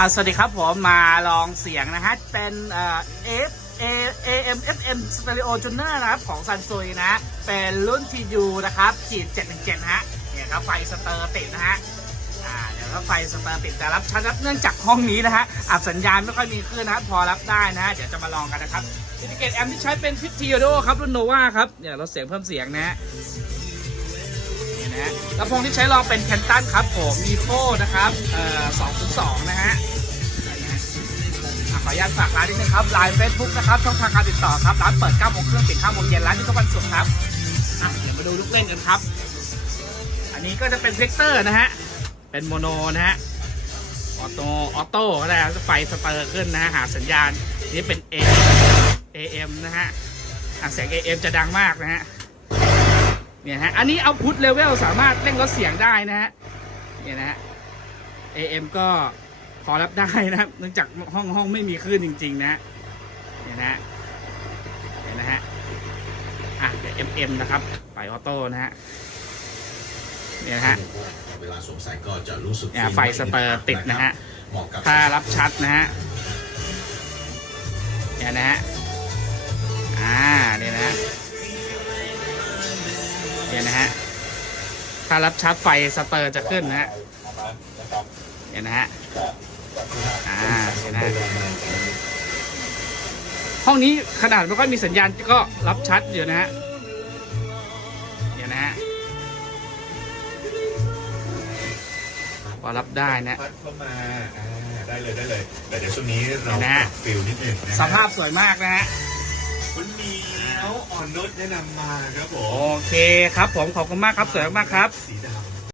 อ่าสวัสดีครับผมมาลองเสียงนะฮะ เป็นเอ่อ F A A M F M Stereo Tuner นะครับ ของซันซุยนะ เป็นรุ่น TU นะครับขีด717นะฮะเนี่ยครับไฟสเตอร์ติดนะฮะอ่าเดี๋ยวถ้าไฟสเตอร์ติดแต่รับชัดรับเนื่องจากห้องนี้นะฮะอับสัญญาณไม่ค่อยมีคลื่นนะพอรับได้นะ เดี๋ยวจะมาลองกันนะครับอินดิเกตแอมที่ใช้เป็นพิท t โ o โดครับรุ่นโนวาครับเนี่ยลดเสียงเพิ่มเสียงนะฮะนี่นะลำโพงที่ใช้ลองเป็นแคนตันครับผมมีโฟนะครับเอ่อ202นะฮะ อะขออนุญาตฝากร้านนิดนึงครับไลน์เฟซบุ๊กนะครับช่องทางการติดต่อครับร้านเปิด9โมงครึ่งปิด5โมงเย็นร้านที่ทุกวันศุกร์ครับอะเดี๋ยวมาดูลูกเล่นกันครับ อันนี้ก็จะเป็นเวกเตอร์นะฮะเป็นโมโนนะฮะออโต้ออโต้ก็ได้ไฟสเตอร์ขึ้นนะฮะหาสัญญาณนี่เป็น A AM นะฮะเสียง AM จะดังมากนะฮะเนี่ยฮะอันนี้เอาพุทเลเวลสามารถเร่งลดเสียงได้นะฮะเนี่ยนะฮะ AM ก็ พอรับได้นะครับ เนื่องจากห้องห้องไม่มีคลื่นจริง ๆ นะฮะเนี่ยนะฮะเห็นนะฮะอะเดี๋ยว FM นะครับไปออโต้นะฮะเนี่ยนะฮะเวลาสวมใส่ก็จะรู้สึกเนี่ยไฟสเตอร์ติดนะฮะเหมาะกับถ้ารับชัดนะฮะเนี่ยนะฮะอ่าเนี่ยนะฮะเนี่ยนะฮะถ้ารับชัดไฟสเตอร์จะขึ้นนะฮะเนี่ยนะฮะ อ่าเนี่ยนะฮะห้องนี้ขนาดไม่ค่อยมีสัญญาณก็รับชัดอยู่นะฮะเนี่ยนะฮะพอรับได้นะ พัดเข้ามาอ่าได้เลยได้เลยแต่เดี๋ยวช่วงนี้เรานะปฮะรับฟิลนิดหนึ่งนะฮะสภาพสวยมากนะฮะ คุณเหมียวอ่อนนุชแนะนำมาครับผโอมเคครับผมขอบคุณมากครับสวยมากๆครับ สีดำ